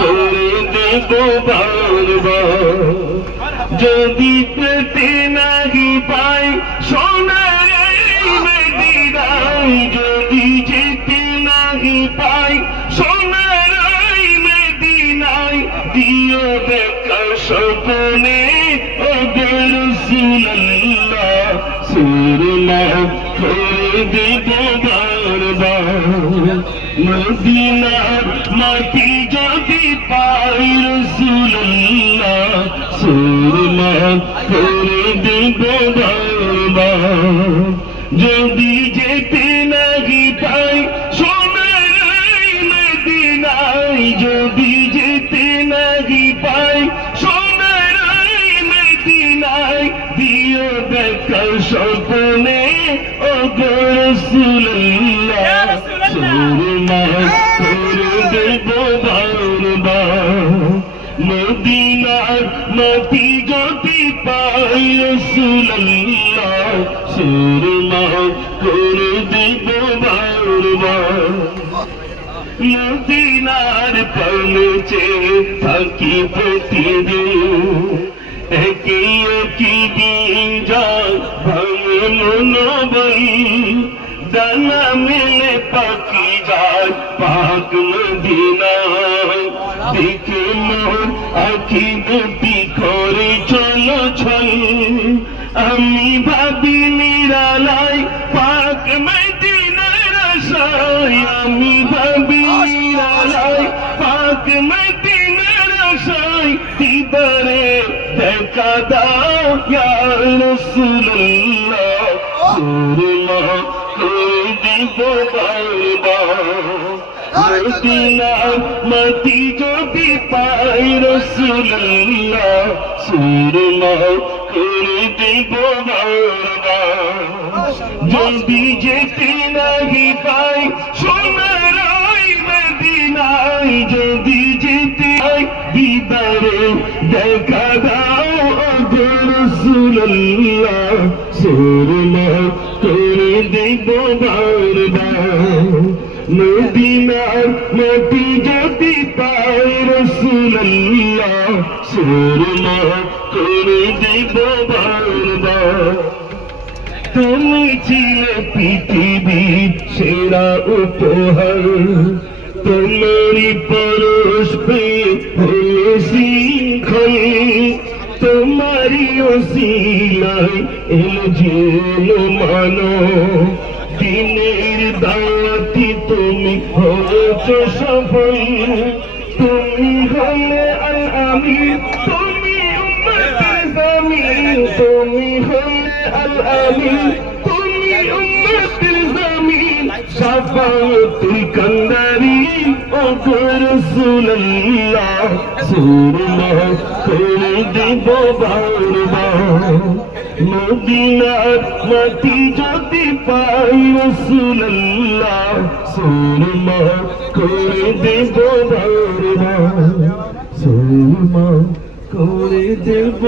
করে দেব বারবার। যদি পেতে নাহি পাই সোনার এই মদিনায়, যদি যেতে নাহি পাই সোনার এই মদিনায়, দিও দেখা স্বপ্নে ওগো রাসূলুল্লাহ, সুরমা করে দেব বারবার। মদিনার মাটি যদি পাই রাসূলুল্লাহ, সুরমা করে দেব বারবার। যদি যেতে নাহি পাই সোনার এই মদিনায়, যদি যেতে নাহি পাই সোনার এই মদিনায়, দিও দেখা স্বপ্নে ওগো রাসূলুল্লাহ, সুরমা করে দেব বারবার। মদিনার মাটি যদি পাই রাসূলুল্লাহ, সুরমা করে দেব বারবার। মদিনার পৌঁছে থাকি প্রতিদিন, একই একই দিন যায় ভাঙে মনোবল। ডানা মেলে পাখি যায় পাক মদিনায়, দেখে মোর আখি দুটি করে চলো ছল। আমি ভাবি নিরালায় পাক মদিনার আশায়, আমি ভাবি নিরালায় পাক মদিনার আশায়, দিদারে দেখা দাও ইয়া রাসূলুল্লাহ, সুরমা করে দেব বারবার। মদিনার মাটি যদি পাই রাসূলুল্লাহ, সুরমা করে দেব বারবার। যদি যেতে নাহি পাই সোনার এই মদিনায়, যদি যেতে পাই দিদারে দেখা দাও ওগো রাসূলুল্লাহ, সুরমা করে দেব বারবার। মদিনার মাটি যদি পাই রাসূলুল্লাহ, সুরমা করে দেব বারবার। তুমি ছিলে পৃথিবীর সেরা উপহার, তোমারই পরশ পেয়ে হলো শৃঙ্খল। তোমারই ওসিলায় এলো যে মানো, দিনের দাওয়াতি তুমি হয়েছ সফল। তুমি হলে আল আমিন, তুমি উম্মতের জামিন, তুমি হলে আল আমিন, তুমি উম্মতের জামিন। শাফাআতুল কান্দারি ওগো রাসূলুল্লাহ, সুরমা করে দেব বারবার। মদিনার মাটি যদি পাই রাসূলুল্লাহ, সুরমা করে দেব বারবার, সুরমা করে দেব